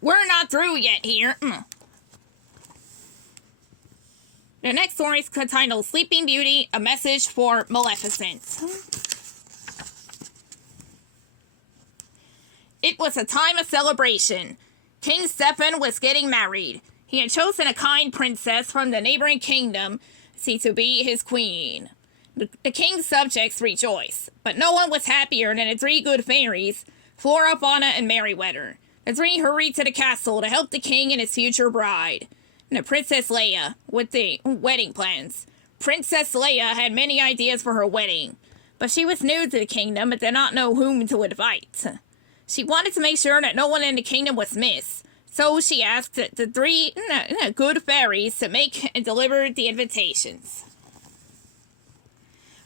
We're not through yet here. The next story is titled Sleeping Beauty, A Message for Maleficent. It was a time of celebration. King Stefan was getting married. He had chosen a kind princess from the neighboring kingdom to be his queen. The king's subjects rejoiced, but no one was happier than the three good fairies, Flora, Fauna, and Merryweather. The three hurried to the castle to help the king and his future bride, the Princess Leah, with the wedding plans. Princess Leah had many ideas for her wedding, but she was new to the kingdom and did not know whom to invite. She wanted to make sure that no one in the kingdom was missed, so she asked the three good fairies to make and deliver the invitations.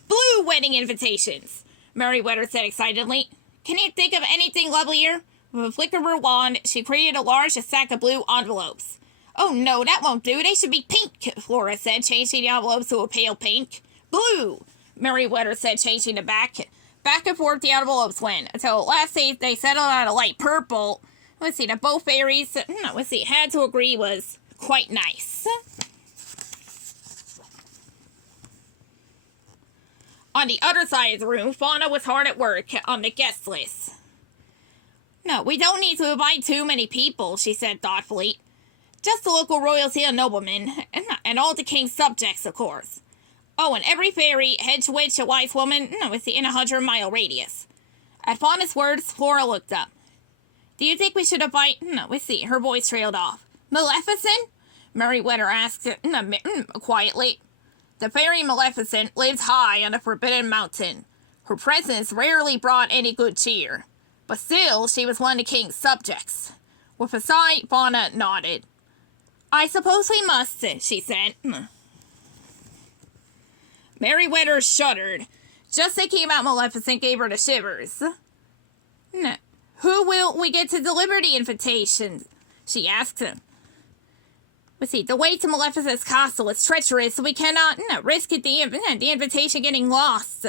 Blue wedding invitations, Merryweather said excitedly. Can you think of anything lovelier? With a flick of her wand, she created a large stack of blue envelopes. Oh no, that won't do. They should be pink, Flora said, changing the envelopes to a pale pink. Blue, Merryweather said, changing the back. Back and forth the envelopes went, until at last they settled on a light purple. That both fairies, had to agree was quite nice. On the other side of the room, Fauna was hard at work on the guest list. No, we don't need to invite too many people, she said thoughtfully. Just the local royalty and noblemen, and all the king's subjects, of course. Oh, and every fairy, hedge witch, a wise woman, in a 100-mile radius. At Fauna's words, Flora looked up. Do you think we should invite, her voice trailed off. Maleficent? Merryweather asked, quietly. The fairy Maleficent lives high on a forbidden mountain. Her presence rarely brought any good cheer. But still, she was one of the king's subjects. With a sigh, Fauna nodded. I suppose we must, she said. Merryweather shuddered. Just thinking about Maleficent gave her the shivers. Who will we get to deliver the invitation? She asked him. The way to Maleficent's castle is treacherous, so we cannot risk the invitation getting lost.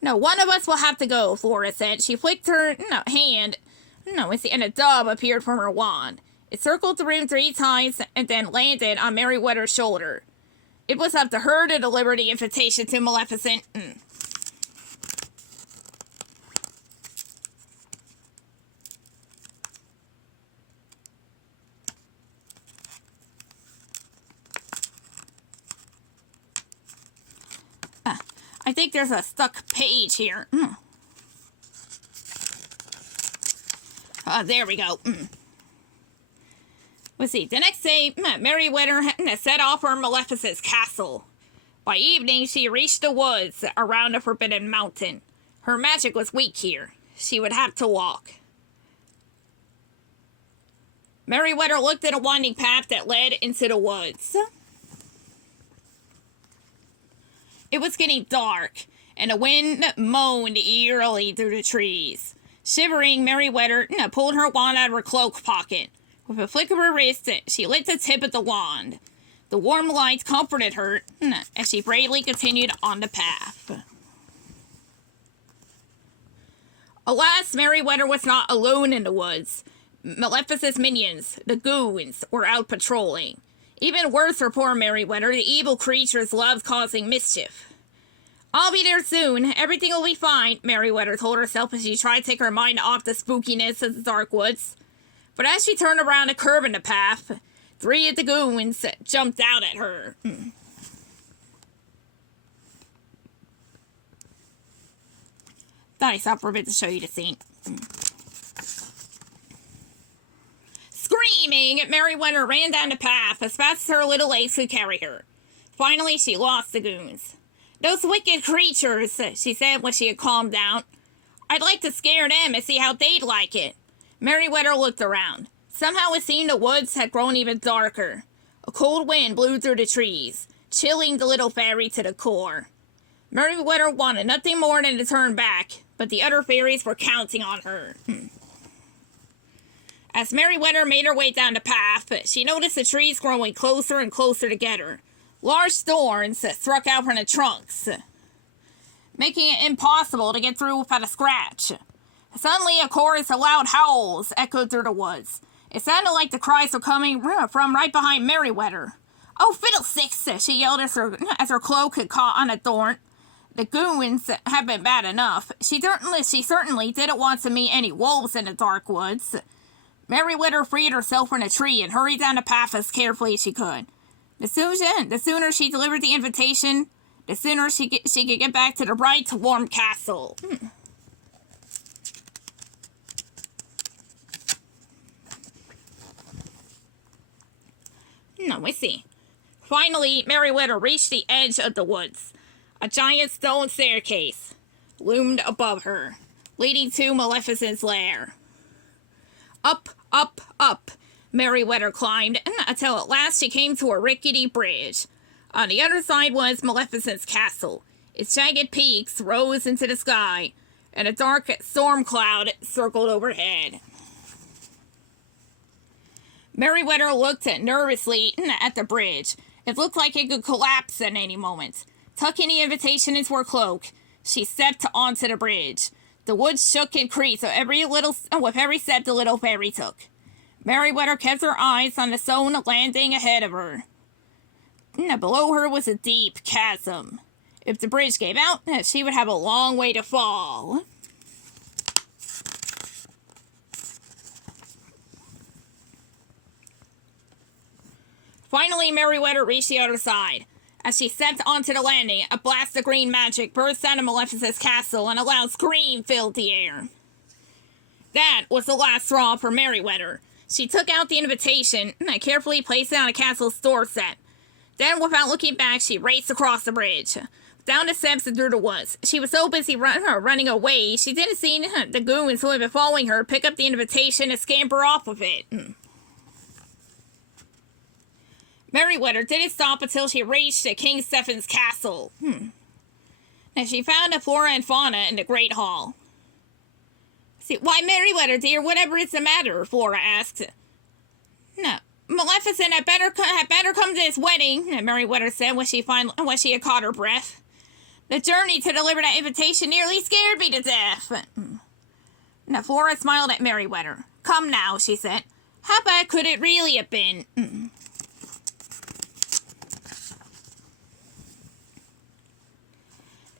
No, one of us will have to go, Flora said. She flicked her hand, and a dove appeared from her wand. It circled the room 3 times and then landed on Merryweather's shoulder. It was up to her to deliver the invitation to Maleficent. I think there's a stuck page here. There we go. The next day, Merryweather set off for Maleficent's castle. By evening, she reached the woods around the Forbidden Mountain. Her magic was weak here. She would have to walk. Merryweather looked at a winding path that led into the woods. It was getting dark, and the wind moaned eerily through the trees. Shivering, Merryweather pulled her wand out of her cloak pocket. With a flick of her wrist, she lit the tip of the wand. The warm light comforted her as she bravely continued on the path. Alas, Merryweather was not alone in the woods. Maleficent's minions, the goons, were out patrolling. Even worse for poor Merryweather, the evil creatures loved causing mischief. I'll be there soon. Everything will be fine, Merryweather told herself as she tried to take her mind off the spookiness of the dark woods. But as she turned around a curve in the path, 3 of the goons jumped out at her. Thought I stopped for a bit to show you the scene. Screaming, Merryweather ran down the path as fast as her little legs could carry her. Finally, she lost the goons. Those wicked creatures, she said when she had calmed down. I'd like to scare them and see how they'd like it. Merryweather looked around. Somehow it seemed the woods had grown even darker. A cold wind blew through the trees, chilling the little fairy to the core. Merryweather wanted nothing more than to turn back, but the other fairies were counting on her. As Merryweather made her way down the path, she noticed the trees growing closer and closer together. Large thorns struck out from the trunks, making it impossible to get through without a scratch. Suddenly, a chorus of loud howls echoed through the woods. It sounded like the cries were coming from right behind Merryweather. "Oh, fiddlesticks!" she yelled as her cloak had caught on a thorn. The goons had been bad enough. She certainly didn't want to meet any wolves in the dark woods. Merryweather freed herself from the tree and hurried down the path as carefully as she could. The sooner she delivered the invitation, the sooner she could get back to the bright, warm castle. No, I see. Finally, Merryweather reached the edge of the woods. A giant stone staircase loomed above her, leading to Maleficent's lair. Up, up, up, Merryweather climbed until at last she came to a rickety bridge. On the other side was Maleficent's castle. Its jagged peaks rose into the sky, and a dark storm cloud circled overhead. Merryweather looked nervously at the bridge. It looked like it could collapse at any moment. Tucking the invitation into her cloak, she stepped onto the bridge. The wood shook and creaked with every step the little fairy took. Merryweather kept her eyes on the stone landing ahead of her. Below her was a deep chasm. If the bridge gave out, she would have a long way to fall. Finally, Merryweather reached the other side. As she stepped onto the landing, a blast of green magic burst out of Maleficent's castle and a loud scream filled the air. That was the last straw for Merryweather. She took out the invitation and carefully placed it on the castle's doorstep. Then, without looking back, she raced across the bridge, down the steps and through the woods. She was so busy running away, she didn't see the goons who had been following her pick up the invitation and scamper off with it. Merryweather didn't stop until she reached King Stefan's castle. And she found Flora and Fauna in the Great Hall. "Why, Merryweather, dear, whatever is the matter?" Flora asked. "No, Maleficent had better come to this wedding," Merryweather said when she had caught her breath. "The journey to deliver that invitation nearly scared me to death." Now, Flora smiled at Merryweather. "Come now," she said. "How bad could it really have been?"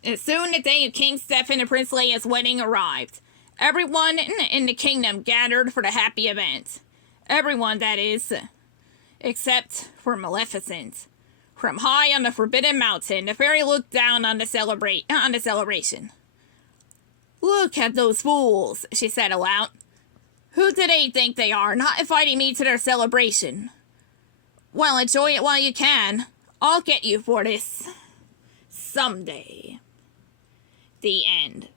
And soon the day of King Stefan and Prince Leah's wedding arrived. Everyone in the kingdom gathered for the happy event. Everyone, that is, except for Maleficent. From high on the Forbidden Mountain, the fairy looked down on the celebration. "Look at those fools," she said aloud. "Who do they think they are, not inviting me to their celebration? Well, enjoy it while you can. I'll get you for this. Someday." The end.